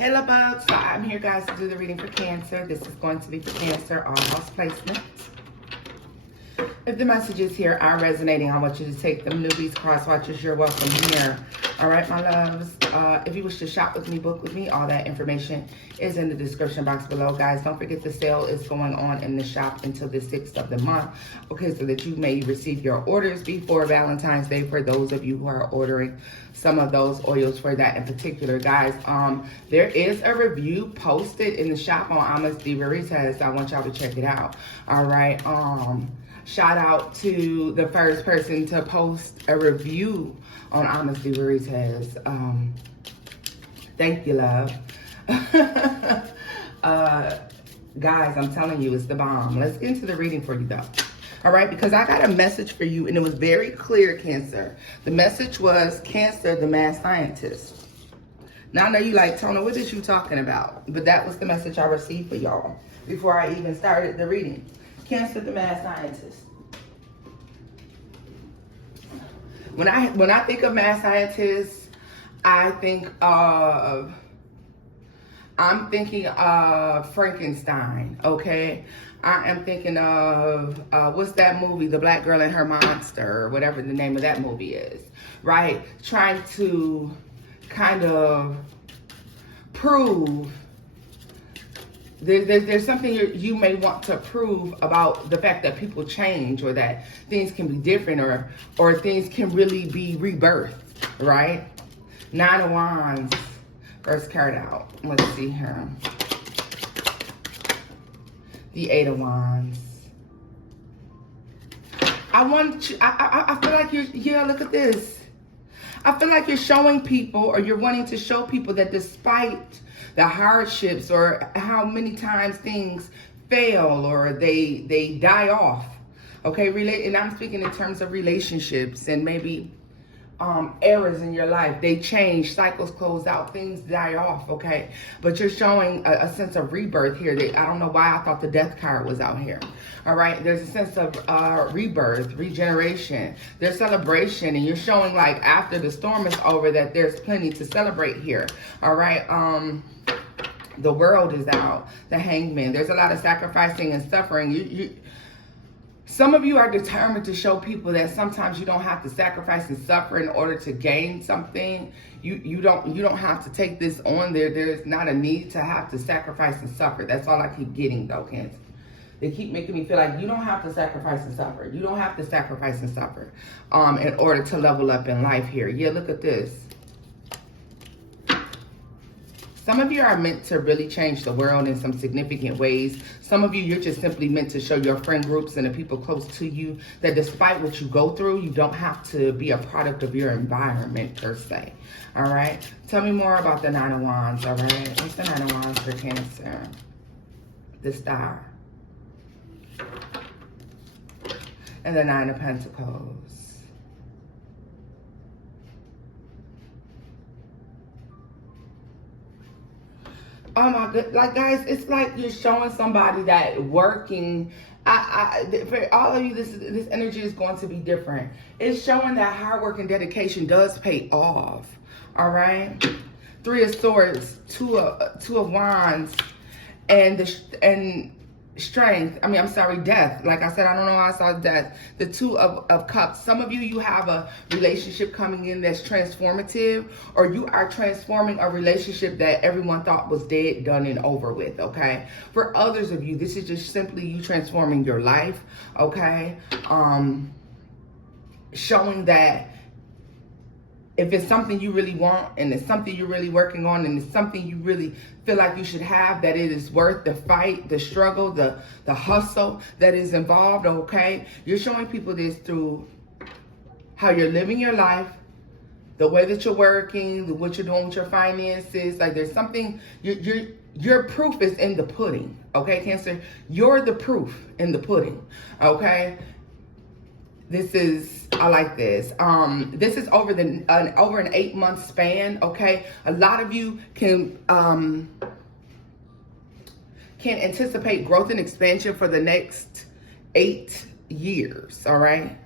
Hello bugs, so I'm here guys to do the reading for Cancer. This is going to be for Cancer, all house placements. If the messages here are resonating, I want you to take them. Newbies, cross watchers, you're welcome here. All right, my loves. If you wish to shop with me, book with me, all that information is in the description box below, guys. Don't forget the sale is going on in the shop until the 6th of the month. Okay, so that you may receive your orders before Valentine's Day for those of you who are ordering some of those oils for that in particular, guys. There is a review posted in the shop on Amas de Veritas. I want y'all to check it out. All right. Shout out to the first person to post a review on Amas de Veritas. Thank you, love. Guys, I'm telling you, it's the bomb. Let's get into the reading for you, though. All right, because I got a message for you, and it was very clear, Cancer. The message was, Cancer, the mad scientist. Now, I know you like, Tona, what is you talking about? But that was the message I received for y'all before I even started the reading. Cancer, the mad scientist. When I think of mad scientists, I'm thinking of Frankenstein, okay? I am thinking of, what's that movie? The Black Girl and Her Monster, or whatever the name of that movie is, right? Trying to kind of prove, there's something you may want to prove about the fact that people change, or that things can be different, or things can really be rebirthed, right? 9 of Wands, first card out. Let's see here. The 8 of Wands. I feel like yeah, look at this. I feel like you're showing people, or you're wanting to show people, that despite the hardships or how many times things fail or they die off, okay? And I'm speaking in terms of relationships and maybe errors in your life. They change, cycles close out, things die off, okay? But you're showing a sense of rebirth here. I don't know why I thought the death card was out here. All right, there's a sense of rebirth, regeneration. There's celebration, and you're showing, like, after the storm is over, that there's plenty to celebrate here. All right, the world is out, the Hangman. There's a lot of sacrificing and suffering. Some of you are determined to show people that sometimes you don't have to sacrifice and suffer in order to gain something. You don't have to take this on. There's not a need to have to sacrifice and suffer. That's all I keep getting, though, Cancer. They keep making me feel like you don't have to sacrifice and suffer. You don't have to sacrifice and suffer in order to level up in life here. Yeah, look at this. Some of you are meant to really change the world in some significant ways. Some of you, you're just simply meant to show your friend groups and the people close to you that despite what you go through, you don't have to be a product of your environment per se. All right? Tell me more about the 9 of Wands, all right? What's the 9 of Wands for Cancer? The Star. And the 9 of Pentacles. Oh my God, like, guys, it's like you're showing somebody that working, for all of you, this energy is going to be different. It's showing that hard work and dedication does pay off, all right? 3 of Swords, two of Wands, and strength. Death. Like I said, I don't know how I saw death. The 2 of Cups. Some of you, you have a relationship coming in that's transformative, or you are transforming a relationship that everyone thought was dead, done, and over with, okay? For others of you, this is just simply you transforming your life, okay? Showing that if it's something you really want, and it's something you're really working on, and it's something you really feel like you should have, that it is worth the fight, the struggle, the hustle that is involved, okay? You're showing people this through how you're living your life, the way that you're working, what you're doing with your finances. Like, there's something, your proof is in the pudding, okay, Cancer? You're the proof in the pudding, okay? This is, I like this. This is over an 8-month span, okay? A lot of you can anticipate growth and expansion for the next 8 years, all right?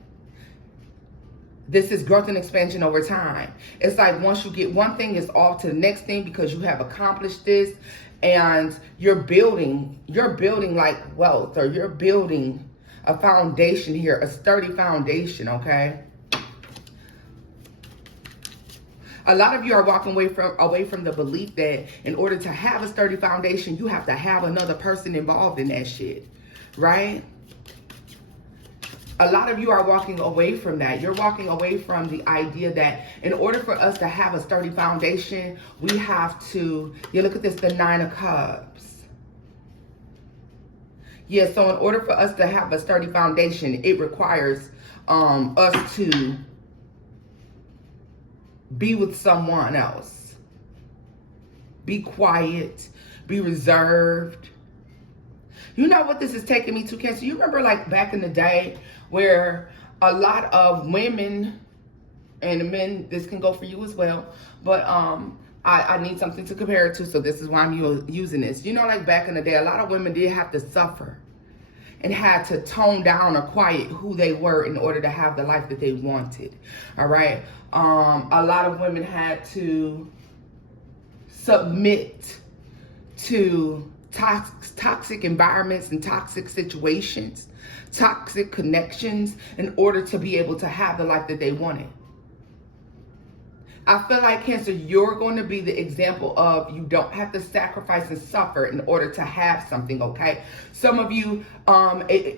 this is growth and expansion over time. It's like once you get one thing, it's off to the next thing because you have accomplished this, and you're building like wealth, or you're building a foundation here, a sturdy foundation, okay? A lot of you are walking away from the belief that in order to have a sturdy foundation, you have to have another person involved in that shit, right? A lot of you are walking away from that. You're walking away from the idea that in order for us to have a sturdy foundation, we have to, you look at this, the 9 of Cups. Yeah, so in order for us to have a sturdy foundation, it requires us to be with someone else. Be quiet. Be reserved. You know what this is taking me to, Cancer? You remember like back in the day where a lot of women and men, this can go for you as well, but I need something to compare it to, so this is why I'm using this. You know, like back in the day, a lot of women did have to suffer and had to tone down or quiet who they were in order to have the life that they wanted. All right. A lot of women had to submit to toxic environments and toxic situations, toxic connections in order to be able to have the life that they wanted. I feel like, Cancer, you're going to be the example of you don't have to sacrifice and suffer in order to have something, okay? Some of you,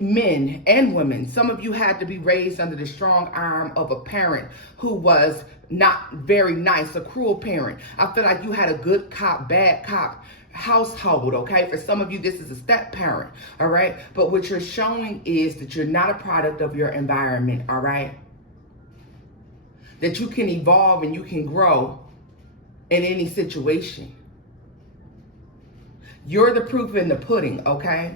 men and women, some of you had to be raised under the strong arm of a parent who was not very nice, a cruel parent. I feel like you had a good cop, bad cop household, okay? For some of you, this is a step parent, all right? But what you're showing is that you're not a product of your environment, all right? That you can evolve and you can grow in any situation. You're the proof in the pudding, okay?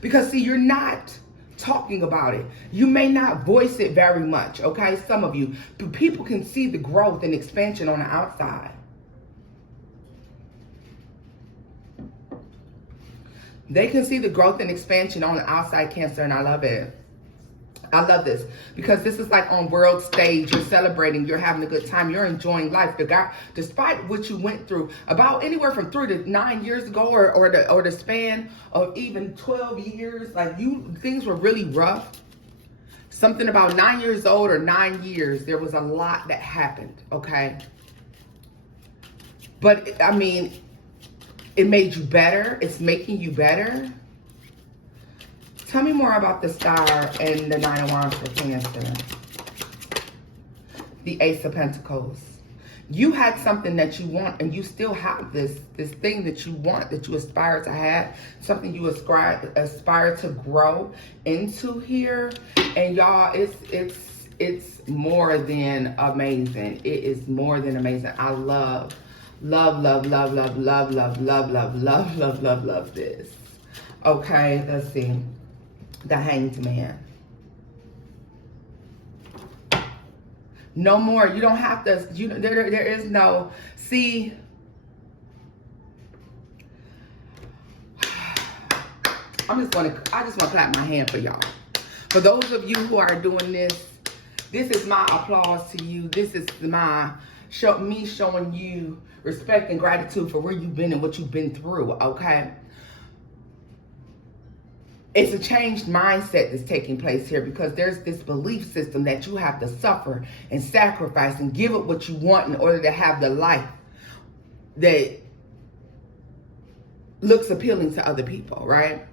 Because see, you're not talking about it. You may not voice it very much, okay? Some of you, but people can see the growth and expansion on the outside. They can see the growth and expansion on the outside, Cancer, and I love it. I love this because this is like on world stage. You're celebrating. You're having a good time. You're enjoying life. The guy, despite what you went through about anywhere from 3 to 9 years ago, or the span of even 12 years, like things were really rough. Something about 9 years old or 9 years, there was a lot that happened. Okay, but I mean, it made you better. It's making you better. Tell me more about the Star and the 9 of Wands for Cancer. The Ace of Pentacles. You had something that you want, and you still have this thing that you want, that you aspire to have, something you aspire to grow into here. And y'all, it's more than amazing. It is more than amazing. I love this. Okay, let's see. The Hanged Man. No more. You don't have to. There is no. See. I just want to clap my hand for y'all. For those of you who are doing this, this is my applause to you. This is me showing you respect and gratitude for where you've been and what you've been through. Okay. It's a changed mindset that's taking place here because there's this belief system that you have to suffer and sacrifice and give up what you want in order to have the life that looks appealing to other people, right?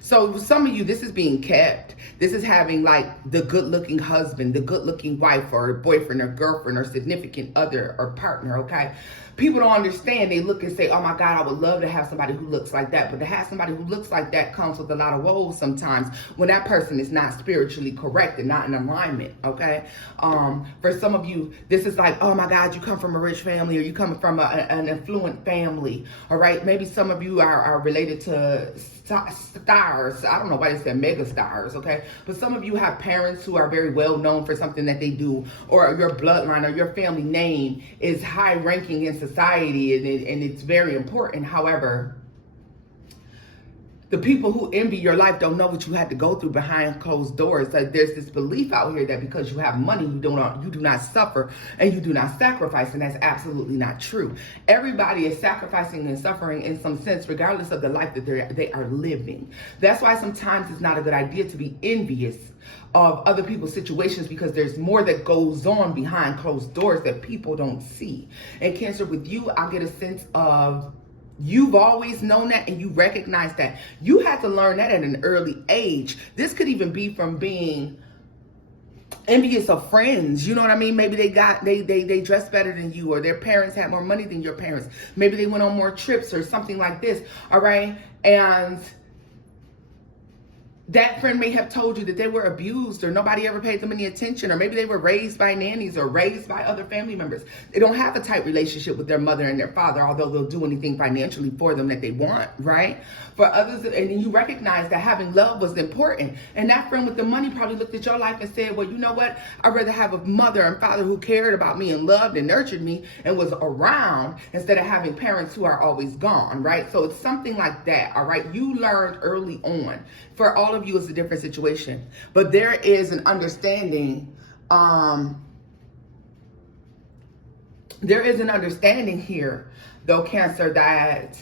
So some of you, this is being kept. This is having like the good looking husband, the good looking wife or boyfriend or girlfriend or significant other or partner, okay? People don't understand. They look and say, oh my God, I would love to have somebody who looks like that. But to have somebody who looks like that comes with a lot of woes sometimes when that person is not spiritually correct and not in alignment, okay? For some of you, this is like, oh my God, you come from a rich family or you come from an affluent family, all right? Maybe some of you are related to stars. I don't know why they said mega stars, okay? But some of you have parents who are very well known for something that they do, or your bloodline or your family name is high ranking in society, and it's very important. However, The people who envy your life don't know what you had to go through behind closed doors. Like there's this belief out here that because you have money, you do not suffer and you do not sacrifice, and that's absolutely not true. Everybody is sacrificing and suffering in some sense, regardless of the life that they are living. That's why sometimes it's not a good idea to be envious of other people's situations, because there's more that goes on behind closed doors that people don't see. And Cancer, with you, I get a sense of you've always known that, and you recognize that. You had to learn that at an early age. This could even be from being envious of friends. You know what I mean? Maybe they dress better than you, or their parents had more money than your parents. Maybe they went on more trips or something like this. All right. And that friend may have told you that they were abused, or nobody ever paid them any attention, or maybe they were raised by nannies or raised by other family members. They don't have a tight relationship with their mother and their father, although they'll do anything financially for them that they want, right? For others, and you recognize that having love was important. And that friend with the money probably looked at your life and said, well, you know what? I'd rather have a mother and father who cared about me and loved and nurtured me and was around, instead of having parents who are always gone, right? So it's something like that, all right? You learned early on. For all of you, it's a different situation. But there is an understanding, here, though, Cancer, that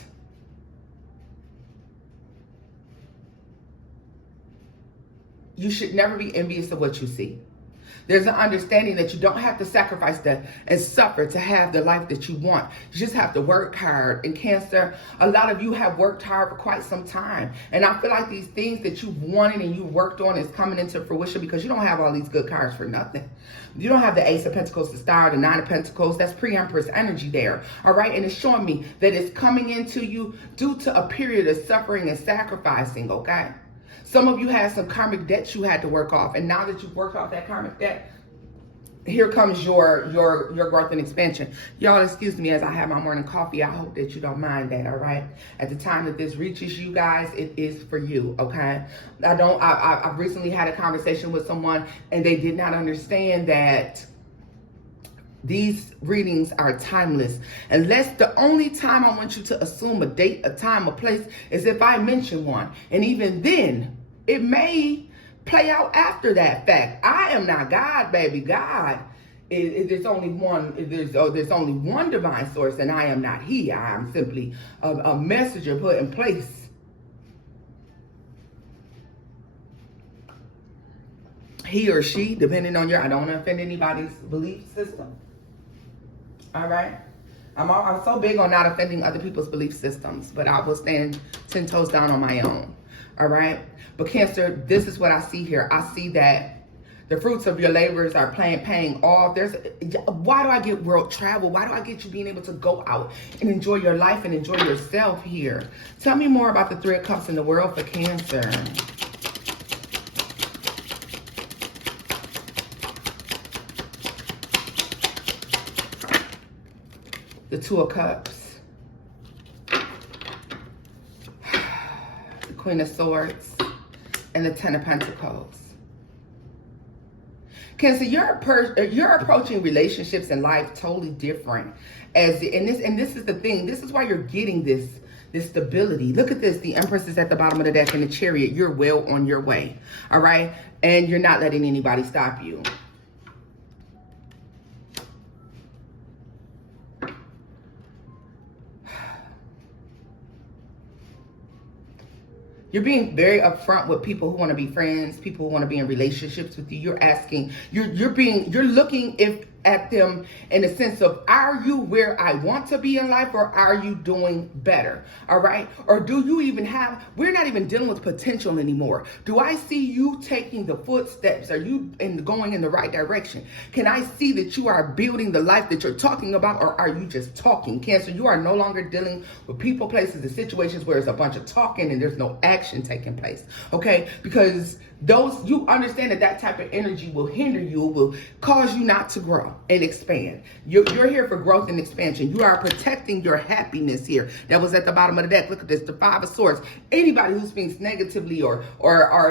you should never be envious of what you see. There's an understanding that you don't have to sacrifice that and suffer to have the life that you want. You just have to work hard. And Cancer, a lot of you have worked hard for quite some time. And I feel like these things that you've wanted and you worked on is coming into fruition, because you don't have all these good cards for nothing. You don't have the Ace of Pentacles, the Star, the Nine of Pentacles. That's pre-Empress energy there. All right. And it's showing me that it's coming into you due to a period of suffering and sacrificing. Okay. Some of you had some karmic debts you had to work off. And now that you've worked off that karmic debt, here comes your growth and expansion. Y'all, excuse me as I have my morning coffee. I hope that you don't mind that, all right? At the time that this reaches you guys, it is for you, okay? I've recently had a conversation with someone, and they did not understand that these readings are timeless. Unless the only time I want you to assume a date, a time, a place is if I mention one. And even then, it may play out after that fact. I am not God, baby. God, there's only one. There's only one divine source, and I am not He. I am simply a messenger put in place. He or she, depending on I don't want to offend anybody's belief system. All right. I'm so big on not offending other people's belief systems, but I will stand 10 toes down on my own. All right. But Cancer, this is what I see here. I see that the fruits of your labors are paying off. Why do I get world travel? Why do I get you being able to go out and enjoy your life and enjoy yourself here? Tell me more about the Three of Cups in the world for Cancer. The Two of Cups. The Queen of Swords. And the Ten of Pentacles. Cancer, you're approaching relationships in life totally different. And this is the thing. This is why you're getting this stability. Look at this. The Empress is at the bottom of the deck in the Chariot. You're well on your way. All right? And you're not letting anybody stop you. You're being very upfront with people who want to be friends, people who want to be in relationships with you. You're asking, you're looking at them in a sense of, are you where I want to be in life, or are you doing better? All right. Or do you even we're not even dealing with potential anymore. Do I see you taking the footsteps? Are you going in the right direction? Can I see that you are building the life that you're talking about, or are you just talking? Cancer, you are no longer dealing with people, places, and situations where it's a bunch of talking and there's no action taking place. Okay. Because you understand that type of energy will hinder you, will cause you not to grow and expand. You're here for growth and expansion. You are protecting your happiness here. That was at the bottom of the deck. Look at this, the Five of Swords. Anybody who speaks negatively or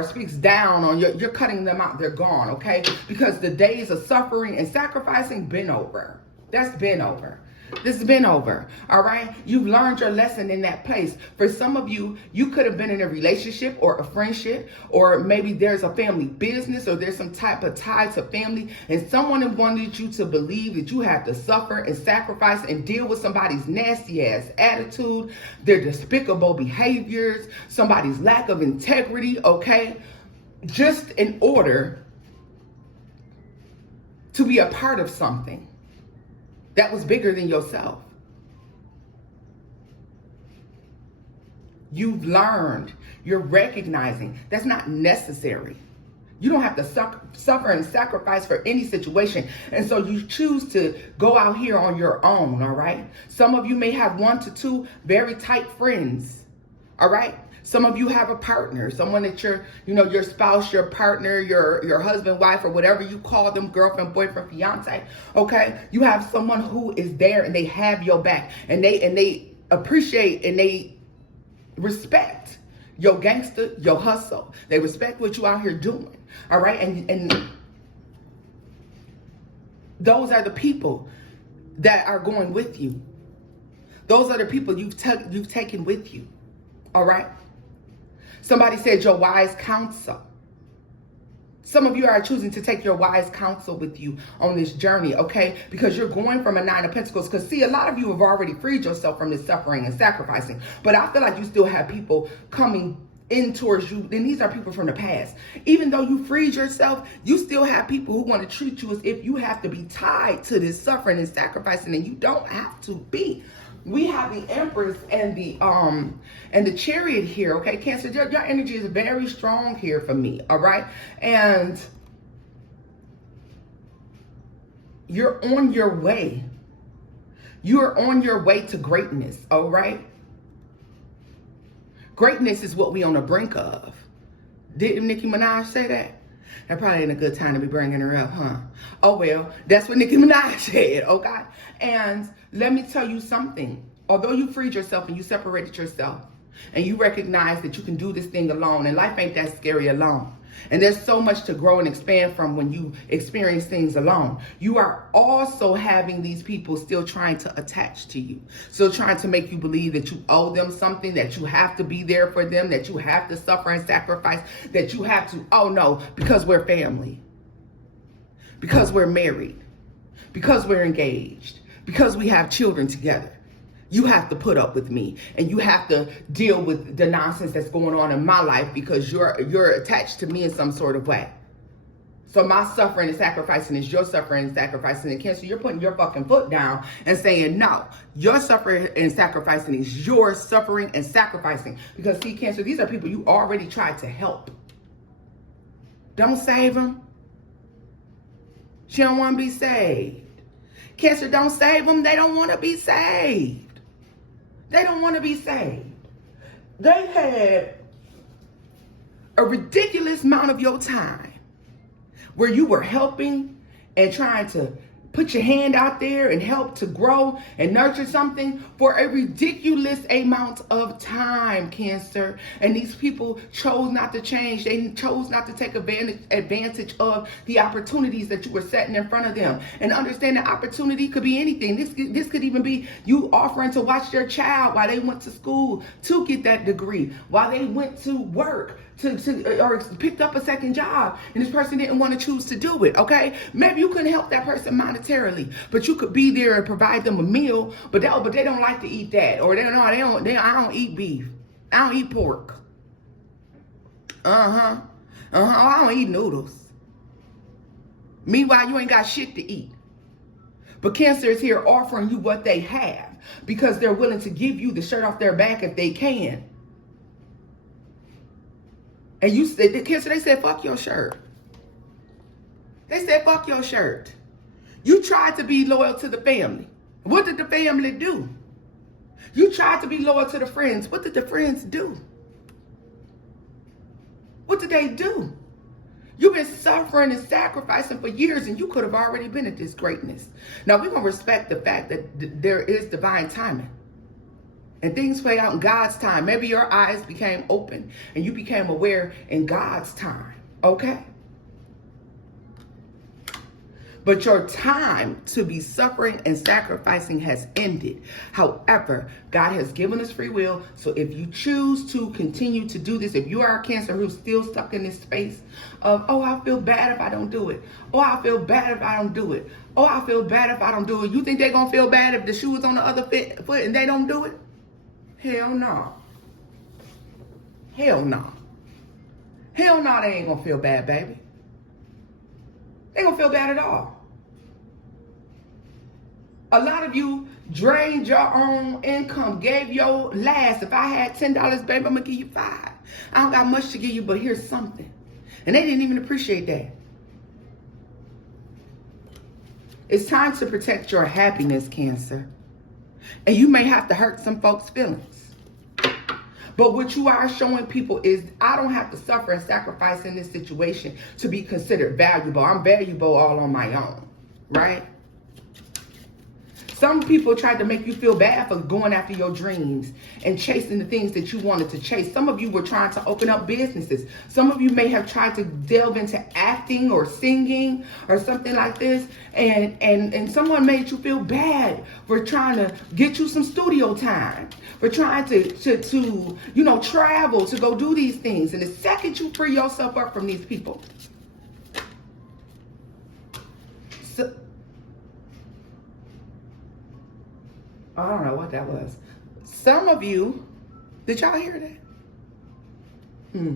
speaks down on you're cutting them out. They're gone, okay? Because the days of suffering and sacrificing been over. That's been over. This has been over. All right. You've learned your lesson in that place. For some of you, you could have been in a relationship or a friendship, or maybe there's a family business, or there's some type of tie to family, and someone wanted you to believe that you have to suffer and sacrifice and deal with somebody's nasty ass attitude, their despicable behaviors, somebody's lack of integrity, okay? Just in order to be a part of something that was bigger than yourself. You've learned, you're recognizing that's not necessary. You don't have to suffer and sacrifice for any situation. And so you choose to go out here on your own, all right? Some of you may have 1 to 2 very tight friends, all right? Some of you have a partner, someone that your spouse, your partner, your husband, wife, or whatever you call them, girlfriend, boyfriend, fiance, okay? You have someone who is there and they have your back, and they appreciate and they respect your gangster, your hustle. They respect what you out here doing, all right? And those are the people that are going with you. Those are the people you've taken with you, all right? Somebody said your wise counsel. Some of you are choosing to take your wise counsel with you on this journey, okay? Because you're going from a 9 of Pentacles. Because see, a lot of you have already freed yourself from this suffering and sacrificing. But I feel like you still have people coming in towards you. And these are people from the past. Even though you freed yourself, you still have people who want to treat you as if you have to be tied to this suffering and sacrificing. And you don't have to be. We have the Empress and the Chariot here, okay? Cancer, your energy is very strong here for me, all right? And you're on your way. You're on your way to greatness, all right? Greatness is what we on the brink of. Didn't Nicki Minaj say that? That probably ain't a good time to be bringing her up, huh? Oh, well, that's what Nicki Minaj said, okay? And let me tell you something. Although you freed yourself and you separated yourself and you recognize that you can do this thing alone, and life ain't that scary alone. And there's so much to grow and expand from when you experience things alone. You are also having these people still trying to attach to you. Still trying to make you believe that you owe them something, that you have to be there for them, that you have to suffer and sacrifice, that you have to, oh no, because we're family. Because we're married. Because we're engaged. Because we have children together. You have to put up with me, and you have to deal with the nonsense that's going on in my life because you're attached to me in some sort of way. So my suffering and sacrificing is your suffering and sacrificing. And Cancer, you're putting your fucking foot down and saying, no, your suffering and sacrificing is your suffering and sacrificing. Because see, Cancer, these are people you already tried to help. Don't save them. She don't want to be saved. Cancer, don't save them. They don't want to be saved. They don't want to be saved. They had a ridiculous amount of your time where you were helping and trying to put your hand out there and help to grow and nurture something for a ridiculous amount of time, Cancer. And these people chose not to change. They chose not to take advantage of the opportunities that you were setting in front of them. And understand that opportunity could be anything. This could even be you offering to watch their child while they went to school to get that degree, while they went to work, or picked up a second job, and this person didn't want to choose to do it, okay? Maybe you couldn't help that person monetarily, but you could be there and provide them a meal, but they don't like to eat that, or I don't eat beef. I don't eat pork. I don't eat noodles. Meanwhile, you ain't got shit to eat. But Cancer is here offering you what they have because they're willing to give you the shirt off their back if they can. And you said, Cancer, they said, fuck your shirt. They said, fuck your shirt. You tried to be loyal to the family. What did the family do? You tried to be loyal to the friends. What did the friends do? What did they do? You've been suffering and sacrificing for years, and you could have already been at this greatness. Now, we're going to respect the fact that there is divine timing. And things play out in God's time. Maybe your eyes became open and you became aware in God's time. Okay? But your time to be suffering and sacrificing has ended. However, God has given us free will. So if you choose to continue to do this, if you are a Cancer who's still stuck in this space of, oh, I feel bad if I don't do it. Oh, I feel bad if I don't do it. Oh, I feel bad if I don't do it. You think they're going to feel bad if the shoe is on the other foot and they don't do it? Hell no. Hell no. Hell no, they ain't going to feel bad, baby. They don't feel bad at all. A lot of you drained your own income, gave your last. If I had $10, baby, I'm going to give you $5. I don't got much to give you, but here's something. And they didn't even appreciate that. It's time to protect your happiness, Cancer. And you may have to hurt some folks' feelings. But what you are showing people is, I don't have to suffer and sacrifice in this situation to be considered valuable. I'm valuable all on my own, right? Some people tried to make you feel bad for going after your dreams and chasing the things that you wanted to chase. Some of you were trying to open up businesses. Some of you may have tried to delve into acting or singing or something like this. And someone made you feel bad for trying to get you some studio time, for trying to you know, travel, to go do these things. And the second you free yourself up from these people, I don't know what that was. Some of you, did y'all hear that?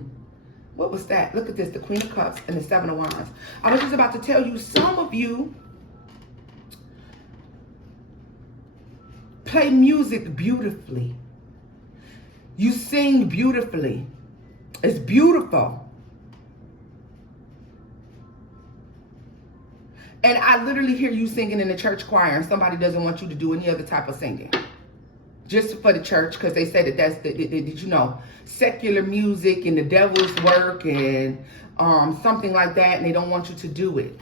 What was that? Look at this, the Queen of Cups and the Seven of Wands. I was just about to tell you, some of you play music beautifully. You sing beautifully. It's beautiful. And I literally hear you singing in the church choir and somebody doesn't want you to do any other type of singing. Just for the church, because they say that that's you know, secular music and the devil's work and something like that, and they don't want you to do it.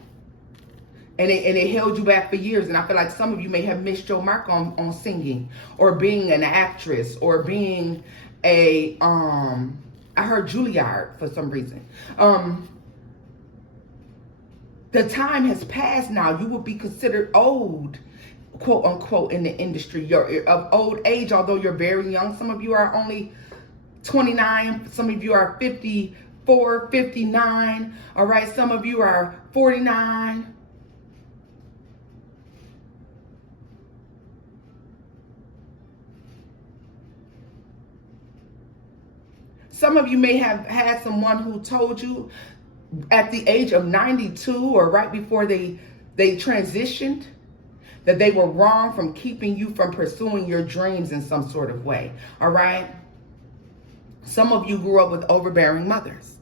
And it held you back for years. And I feel like some of you may have missed your mark on singing or being an actress or being a, I heard Juilliard for some reason. The time has passed now. You will be considered old, quote unquote, in the industry. You're of old age, although you're very young. Some of you are only 29. Some of you are 54, 59. All right. Some of you are 49. Some of you may have had someone who told you at the age of 92 or right before they transitioned that they were wrong from keeping you from pursuing your dreams in some sort of way. All right. Some of you grew up with overbearing mothers.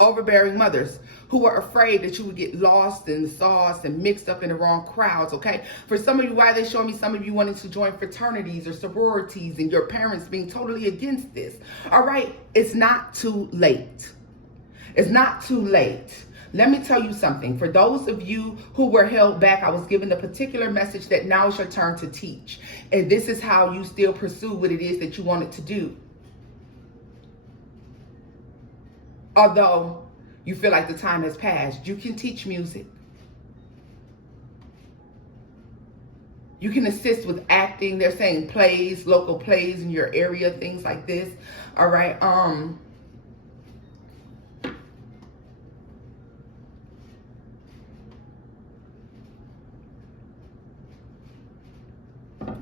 Overbearing mothers who were afraid that you would get lost in the sauce and mixed up in the wrong crowds, okay? For some of you, why they showing me some of you wanting to join fraternities or sororities and your parents being totally against this, all right? It's not too late. It's not too late. Let me tell you something. For those of you who were held back, I was given a particular message that now is your turn to teach. And this is how you still pursue what it is that you wanted to do. Although you feel like the time has passed, you can teach music. You can assist with acting. They're saying plays, local plays in your area, things like this. All right.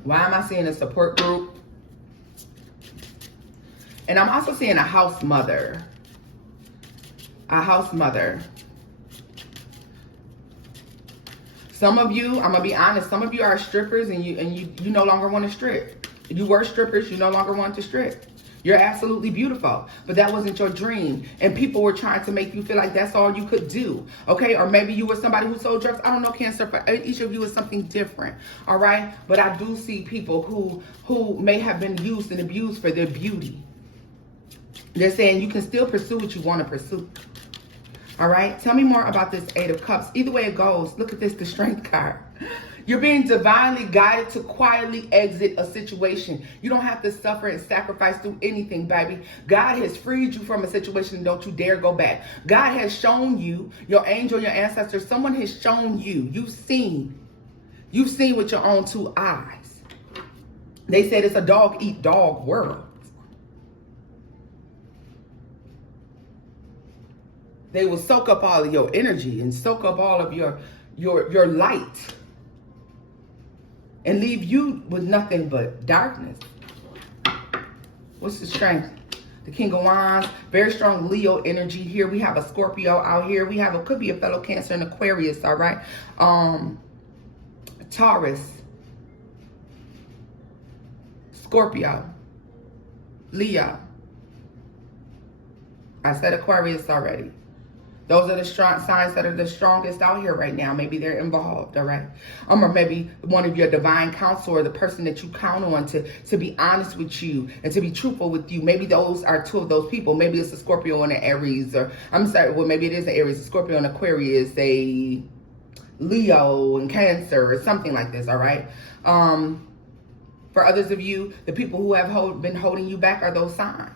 Why am I seeing a support group? And I'm also seeing a house mother. A house mother. Some of you, I'm gonna be honest, some of you are strippers and you no longer want to strip. You were strippers, you no longer want to strip. You're absolutely beautiful, but that wasn't your dream. And people were trying to make you feel like that's all you could do. Okay, or maybe you were somebody who sold drugs. I don't know, Cancer, for each of you is something different. All right, but I do see people who may have been used and abused for their beauty. They're saying you can still pursue what you want to pursue. All right, tell me more about this Eight of Cups. Either way it goes, look at this, the Strength card. You're being divinely guided to quietly exit a situation. You don't have to suffer and sacrifice through anything, baby. God has freed you from a situation, and don't you dare go back. God has shown you, your angel, your ancestors, someone has shown you. You've seen with your own two eyes. They said it's a dog eat dog world. They will soak up all of your energy and soak up all of your light and leave you with nothing but darkness. What's the strength? The King of Wands, very strong Leo energy here. We have a Scorpio out here. We have could be a fellow Cancer and Aquarius, all right? Taurus, Scorpio, Leo. I said Aquarius already. Those are the strong signs that are the strongest out here right now. Maybe they're involved, all right? Or maybe one of your divine counsel or the person that you count on to be honest with you and to be truthful with you. Maybe those are two of those people. Maybe it's a Scorpio and an Aries, or I'm sorry, well, maybe it is an Aries, a Scorpio and Aquarius, a Leo and Cancer or something like this, all right? For others of you, the people who have been holding you back are those signs.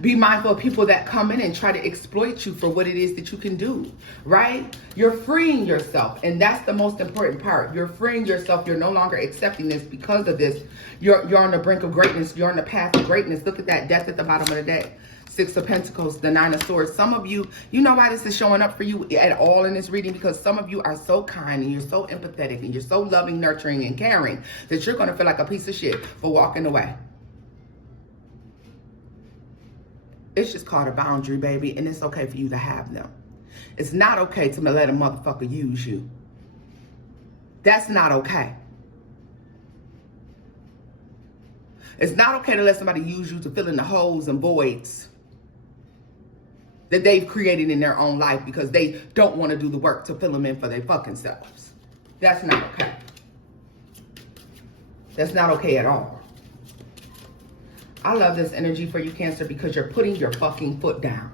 Be mindful of people that come in and try to exploit you for what it is that you can do, right? You're freeing yourself, and that's the most important part. You're freeing yourself. You're no longer accepting this because of this. You're on the brink of greatness. You're on the path to greatness. Look at that death at the bottom of the deck. Six of Pentacles, the Nine of Swords. Some of you, you know why this is showing up for you at all in this reading? Because some of you are so kind and you're so empathetic and you're so loving, nurturing, and caring that you're going to feel like a piece of shit for walking away. It's just called a boundary, baby, and it's okay for you to have them. It's not okay to let a motherfucker use you. That's not okay. It's not okay to let somebody use you to fill in the holes and voids that they've created in their own life because they don't want to do the work to fill them in for their fucking selves. That's not okay. That's not okay at all. I love this energy for you, Cancer, because you're putting your fucking foot down.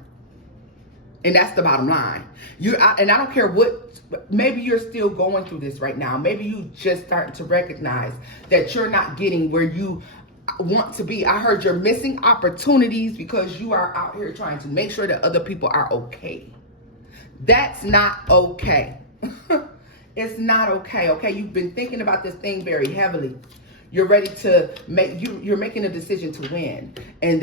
And that's the bottom line. And I don't care what, maybe you're still going through this right now. Maybe you just starting to recognize that you're not getting where you want to be. I heard you're missing opportunities because you are out here trying to make sure that other people are okay. That's not okay. It's not okay, okay? You've been thinking about this thing very heavily. You're ready to make, you're making a decision to win. And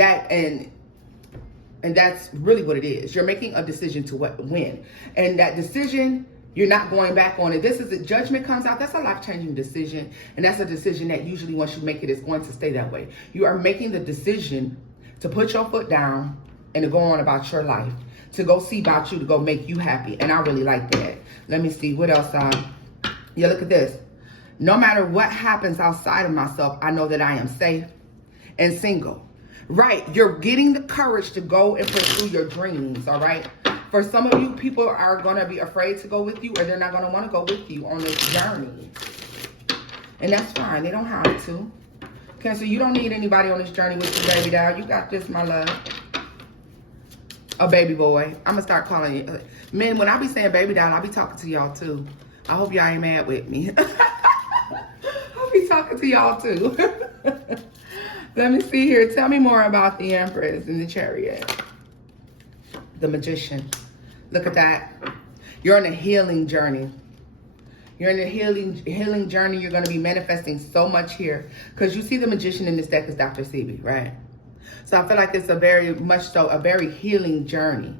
that's really what it is. You're making a decision to win. And that decision, you're not going back on it. This is a judgment comes out. That's a life-changing decision. And that's a decision that usually once you make it, it's going to stay that way. You are making the decision to put your foot down and to go on about your life, to go see about you, to go make you happy. And I really like that. Let me see what else. Yeah, look at this. No matter what happens outside of myself, I know that I am safe and single. Right, you're getting the courage to go and pursue your dreams, all right? For some of you, people are going to be afraid to go with you, or they're not going to want to go with you on this journey. And that's fine. They don't have to. Cancer, you don't need anybody on this journey with you, baby doll. You got this, my love. A baby boy. I'm going to start calling you. Men, when I be saying baby doll, I be talking to y'all, too. I hope y'all ain't mad with me. I'll be talking to y'all, too. Let me see here. Tell me more about the Empress and the Chariot. The Magician. Look at that. You're on a healing journey. You're in a healing journey. You're going to be manifesting so much here. Because you see the Magician in this deck is Dr. Sebi, right? So I feel like it's a very healing journey.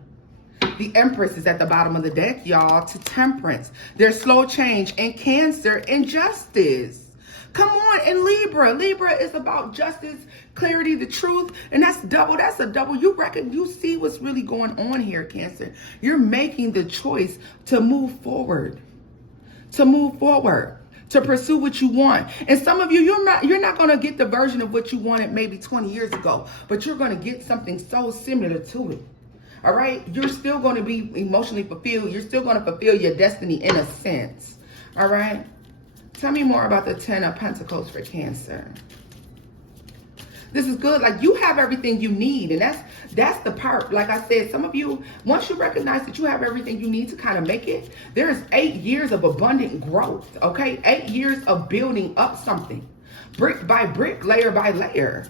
The Empress is at the bottom of the deck, y'all, to Temperance. There's slow change in Cancer and justice. Come on, in Libra. Libra is about justice, clarity, the truth, and that's double. That's a double. You see what's really going on here, Cancer. You're making the choice to move forward, to pursue what you want. And some of you, you're not going to get the version of what you wanted maybe 20 years ago, but you're going to get something so similar to it. All right? You're still going to be emotionally fulfilled. You're still going to fulfill your destiny in a sense. All right? Tell me more about the Ten of Pentacles for Cancer. This is good. Like, you have everything you need. And that's the part. Like I said, some of you, once you recognize that you have everything you need to kind of make it, there's 8 years of abundant growth. Okay. 8 years of building up something, brick by brick, layer by layer.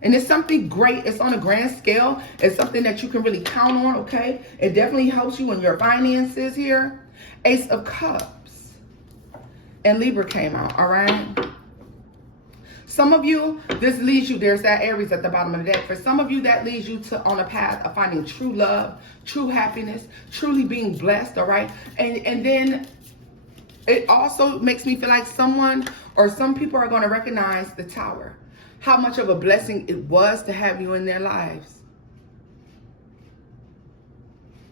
And it's something great. It's on a grand scale. It's something that you can really count on, okay? It definitely helps you in your finances here. Ace of Cups. And Libra came out, all right? Some of you, this leads you, there's that Aries at the bottom of the deck. For some of you, that leads you to on a path of finding true love, true happiness, truly being blessed, all right? And then it also makes me feel like someone or some people are going to recognize the Tower. How much of a blessing it was to have you in their lives.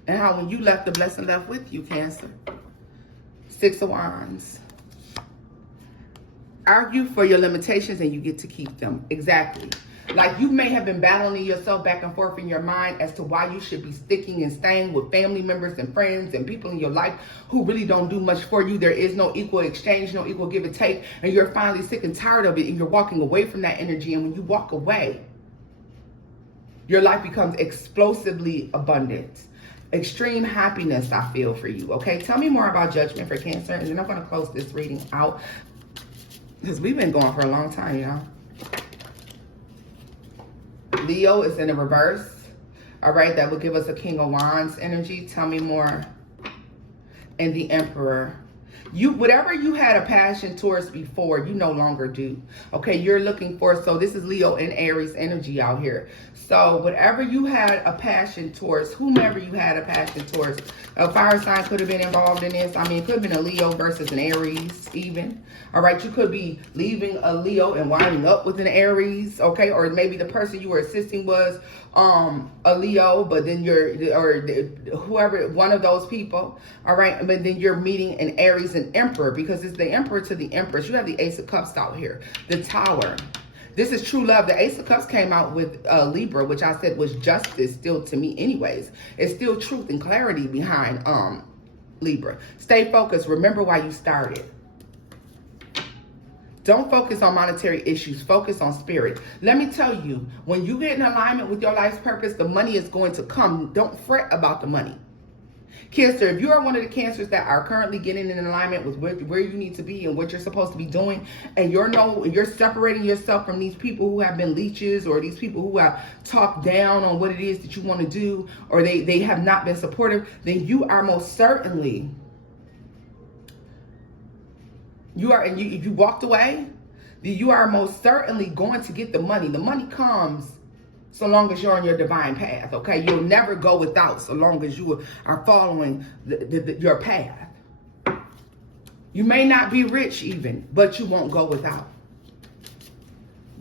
And how when you left, the blessing left with you, Cancer. 6 of Wands. Argue for your limitations and you get to keep them. Exactly. Like, you may have been battling yourself back and forth in your mind as to why you should be sticking and staying with family members and friends and people in your life who really don't do much for you. There is no equal exchange, no equal give and take. And you're finally sick and tired of it and you're walking away from that energy. And when you walk away, your life becomes explosively abundant. Extreme happiness, I feel, for you. Okay, tell me more about Judgment for Cancer. And then I'm going to close this reading out because we've been going for a long time, y'all. Leo is in the reverse. All right, that will give us a King of Wands energy. Tell me more. And the Emperor. Whatever you had a passion towards before, you no longer do. Okay, you're looking for, so this is Leo and Aries energy out here. So whatever you had a passion towards, whomever you had a passion towards, a fire sign could have been involved in this. I mean, it could have been a Leo versus an Aries even. All right, you could be leaving a Leo and winding up with an Aries, okay? Or maybe the person you were assisting was a Leo, but then whoever, one of those people, all right? But then you're meeting an Aries and Emperor, because it's the Emperor to the Empress. You have the Ace of Cups out here, the Tower. This is true love. The Ace of Cups came out with Libra, which I said was justice still to me anyways. It's still truth and clarity behind Libra. Stay focused. Remember why you started. Don't focus on monetary issues. Focus on spirit. Let me tell you, when you get in alignment with your life's purpose, the money is going to come. Don't fret about the money. Cancer, if you are one of the Cancers that are currently getting in alignment with where you need to be and what you're supposed to be doing, and you're separating yourself from these people who have been leeches, or these people who have talked down on what it is that you want to do, or they have not been supportive, then you are most certainly, you walked away, you are most certainly going to get the money. The money comes so long as you're on your divine path, okay? You'll never go without so long as you are following your path. You may not be rich even, but you won't go without.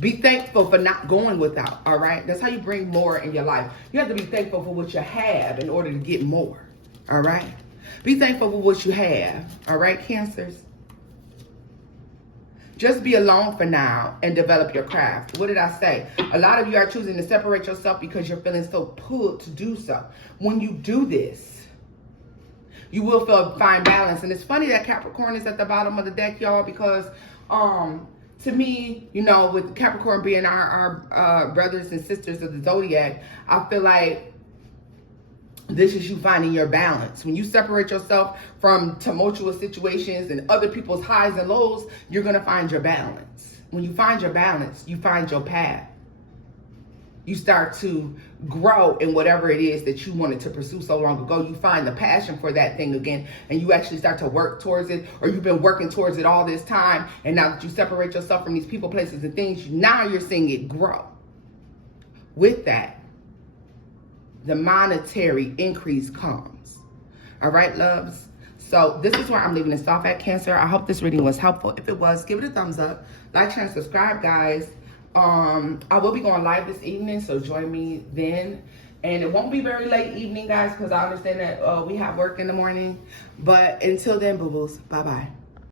Be thankful for not going without, all right? That's how you bring more in your life. You have to be thankful for what you have in order to get more, all right? Be thankful for what you have, all right, Cancers? Just be alone for now and develop your craft. What did I say? A lot of you are choosing to separate yourself because you're feeling so pulled to do so. When you do this, you will find balance. And it's funny that Capricorn is at the bottom of the deck, y'all, because to me, you know, with Capricorn being our brothers and sisters of the zodiac, I feel like this is you finding your balance. When you separate yourself from tumultuous situations and other people's highs and lows, you're going to find your balance. When you find your balance, you find your path. You start to grow in whatever it is that you wanted to pursue so long ago. You find the passion for that thing again, and you actually start to work towards it, or you've been working towards it all this time, and now that you separate yourself from these people, places, and things, now you're seeing it grow. With that, the monetary increase comes. All right, loves? So this is where I'm leaving this off at, Cancer. I hope this reading was helpful. If it was, give it a thumbs up. Like, share, and subscribe, guys. I will be going live this evening, so join me then. And it won't be very late evening, guys, because I understand that we have work in the morning. But until then, boo-boos, bye-bye.